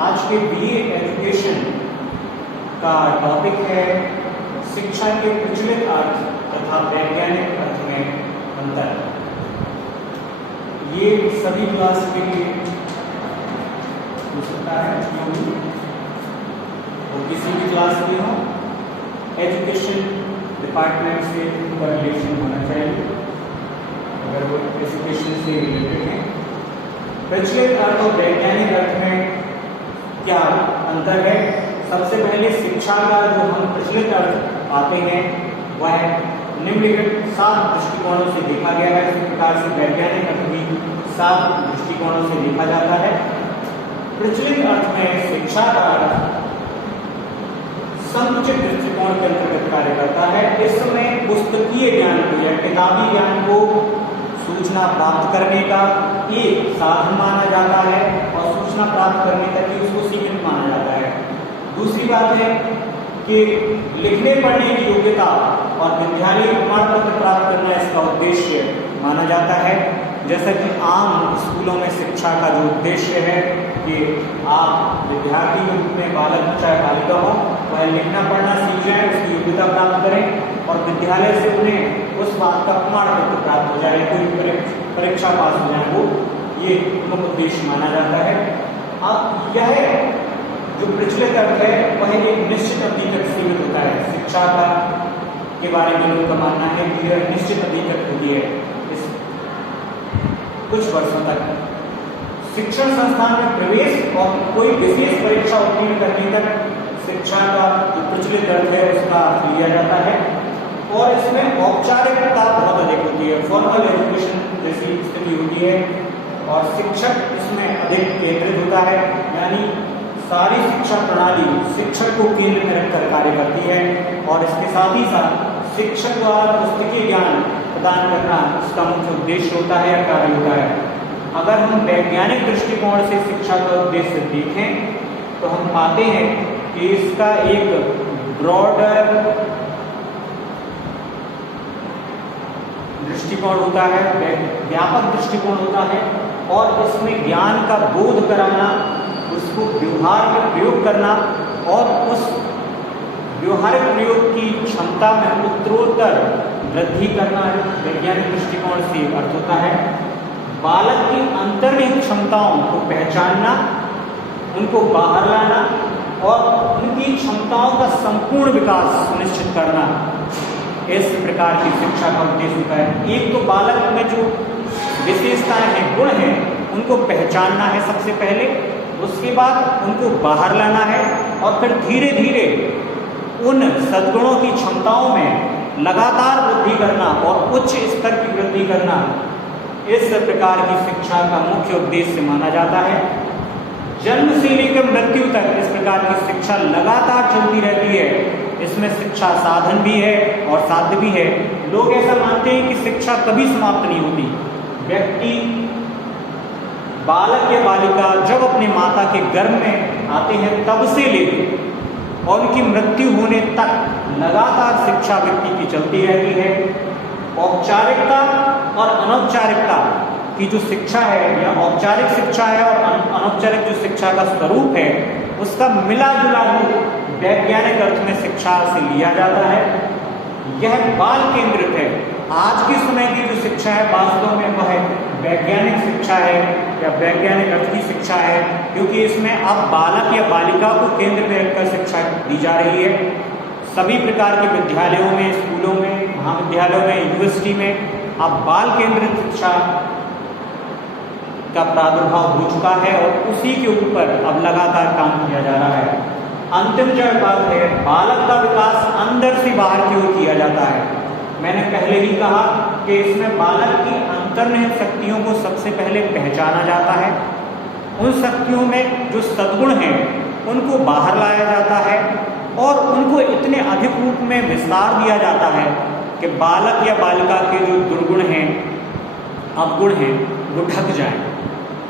आज के BA education का टॉपिक है शिक्षा के प्रचलित अर्थ तथा वैज्ञानिक अर्थ में अंतर। ये सभी क्लास के लिए हो सकता है क्योंकि वो किसी भी क्लास में हो, एजुकेशन डिपार्टमेंट से उनका रिलेशन होना चाहिए अगर वो एजुकेशन से रिलेटेड है। प्रचलित अर्थ और वैज्ञानिक अर्थ में क्या अंतर है? सबसे पहले शिक्षा का जो हम प्रचलित अर्थ पाते हैं वह निम्नलिखित 7 दृष्टिकोणों से देखा गया है। इसी प्रकार से वैज्ञानिक अर्थ भी 7 दृष्टिकोणों से देखा जाता है। प्रचलित अर्थ में शिक्षा का अर्थ संकुचित दृष्टिकोण के अंतर्गत कार्य करता है। इसमें पुस्तकीय ज्ञान को या किताबी ज्ञान को सूचना प्राप्त करने का एक साधन माना जाता है और सूचना प्राप्त करने तक ही उसको सीमित माना जाता है। दूसरी बात है कि लिखने पढ़ने की योग्यता और विद्यालय प्रमाण पत्र प्राप्त करना इसका उद्देश्य माना जाता है। जैसा कि आम स्कूलों में शिक्षा का जो उद्देश्य है कि आप विद्यार्थी के रूप में बालक चाहे बालिका हो वह लिखना पढ़ना सीख जाए, उसकी योग्यता प्राप्त करें और विद्यालय से उन्हें उस बात का प्रमाण पत्र प्राप्त हो जाए, कोई परीक्षा पास हो जाए, वो ये प्रमुख उद्देश्य माना जाता है। अब यह जो प्रचलित अर्थ है वह एक निश्चित अवधि तक सीमित होता है। शिक्षा का के बारे में लोगों का मानना है कि यह निश्चित अवधि तक होती है, इस कुछ वर्षों तक। शिक्षण संस्थान में प्रवेश और कोई विशेष परीक्षा उत्तीर्ण करने तक शिक्षा का जो प्रचलित अर्थ है उसका अर्थ लिया जाता है और इसमें औपचारिकता बहुत अधिक होती है, फॉर्मल एजुकेशन जैसी स्थिति होती है और शिक्षक इसमें अधिक केंद्रित होता है। यानी सारी शिक्षा प्रणाली शिक्षक को केंद्र में रखकर कार्य करती है और इसके साथ ही साथ शिक्षक द्वारा पुस्तकीय ज्ञान प्रदान करना इसका मुख्य उद्देश्य होता है या कार्य होता है। अगर हम वैज्ञानिक दृष्टिकोण से शिक्षा का उद्देश्य देखें तो हम पाते हैं कि इसका एक ब्रॉडर दृष्टिकोण होता है, व्यापक दृष्टिकोण होता है और इसमें ज्ञान का बोध कराना, उसको व्यवहार में प्रयोग करना और उस व्यवहारिक प्रयोग की क्षमता में उत्तरोत्तर वृद्धि करना वैज्ञानिक दृष्टिकोण से अर्थ होता है। बालक की अंतर्निहित क्षमताओं को पहचानना, उनको बाहर लाना और उनकी क्षमताओं का संपूर्ण विकास सुनिश्चित करना, इस प्रकार की शिक्षा का उद्देश्य होता है। एक तो बालक में जो विशेषताएं हैं, गुण हैं, उनको पहचानना है सबसे पहले, उसके बाद उनको बाहर लाना है और फिर धीरे धीरे उन सद्गुणों की क्षमताओं में लगातार वृद्धि करना और उच्च स्तर की वृद्धि करना, इस प्रकार की शिक्षा का मुख्य उद्देश्य माना जाता है। जन्म से लेकर मृत्यु तक इस प्रकार की शिक्षा लगातार चलती रहती है। इसमें शिक्षा साधन भी है और साध्य भी है। लोग ऐसा मानते हैं कि शिक्षा कभी समाप्त नहीं होती। व्यक्ति, बालक या बालिका जब अपने माता के गर्भ में आते हैं तब से लेकर और उनकी मृत्यु होने तक लगातार शिक्षा व्यक्ति की चलती रहती है। औपचारिकता और अनौपचारिकता की जो शिक्षा है या औपचारिक शिक्षा है और अनौपचारिक जो शिक्षा का स्वरूप है उसका मिला जुला रूप वैज्ञानिक अर्थ में शिक्षा से लिया जाता है। यह बाल केंद्रित है। आज के समय की जो शिक्षा है वास्तव में वह वैज्ञानिक शिक्षा है या वैज्ञानिक अर्थ की शिक्षा है, क्योंकि इसमें अब बालक या बालिका को केंद्र में रखकर शिक्षा दी जा रही है। सभी प्रकार के विद्यालयों में, स्कूलों में, महाविद्यालयों में, यूनिवर्सिटी में अब बाल केंद्रित शिक्षा का प्रादुर्भाव हो चुका है और उसी के ऊपर अब लगातार काम किया जा रहा है। अंतिम चरण बात है, बालक का विकास अंदर से बाहर की ओर किया जाता है। मैंने पहले ही कहा कि इसमें बालक की अंतर्निहित शक्तियों को सबसे पहले पहचाना जाता है। उन शक्तियों में जो सद्गुण हैं उनको बाहर लाया जाता है और उनको इतने अधिक रूप में विस्तार दिया जाता है कि बालक या बालिका के जो दुर्गुण हैं, अवगुण हैं, वो ढक जाएं।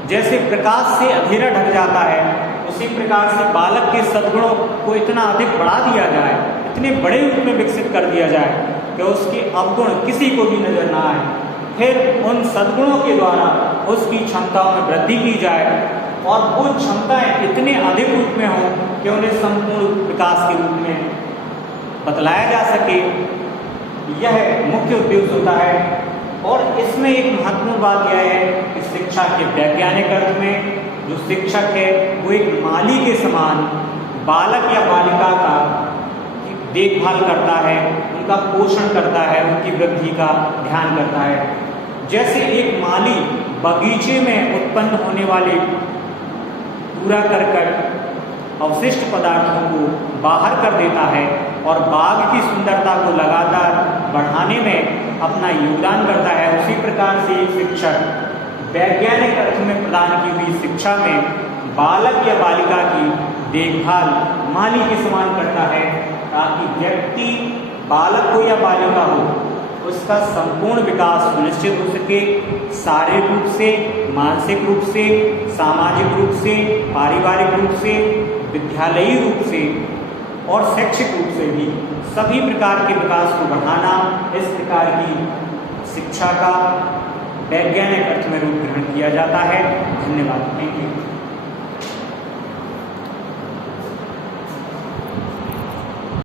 जैसे प्रकाश से अंधेरा ढक जाता है, उसी प्रकार से बालक के सद्गुणों को इतना अधिक बढ़ा दिया जाए, इतने बड़े रूप में विकसित कर दिया जाए कि उसके अवगुण किसी को भी नजर ना आए। फिर उन सद्गुणों के द्वारा उसकी क्षमताओं में वृद्धि की जाए और वो क्षमताएं इतने अधिक रूप में हों कि उन्हें संपूर्ण विकास के रूप में बतलाया जा सके, यह मुख्य उद्देश्य होता है। और इसमें एक महत्वपूर्ण बात यह है कि शिक्षा के वैज्ञानिक अर्थ में जो शिक्षक है वो एक माली के समान बालक या बालिका का देखभाल करता है, उनका पोषण करता है, उनकी वृद्धि का ध्यान करता है। जैसे एक माली बगीचे में उत्पन्न होने वाले कूड़ा करकट अवशिष्ट पदार्थों को बाहर कर देता है और बाग की सुंदरता को लगातार बढ़ाने में अपना योगदान करता है, उसी प्रकार से एक शिक्षक वैज्ञानिक अर्थ में प्रदान की हुई शिक्षा में बालक या बालिका की देखभाल माली के समान करता है, ताकि व्यक्ति बालक हो या बालिका हो उसका संपूर्ण विकास सुनिश्चित हो सके, शारीरिक रूप से, मानसिक रूप से, सामाजिक रूप से, पारिवारिक रूप से, विद्यालयी रूप से और शैक्षिक रूप से भी सभी प्रकार के विकास को बढ़ाना इस प्रकार की शिक्षा का वैज्ञानिक अर्थ में रूप ग्रहण किया जाता है। धन्यवाद। Thank you.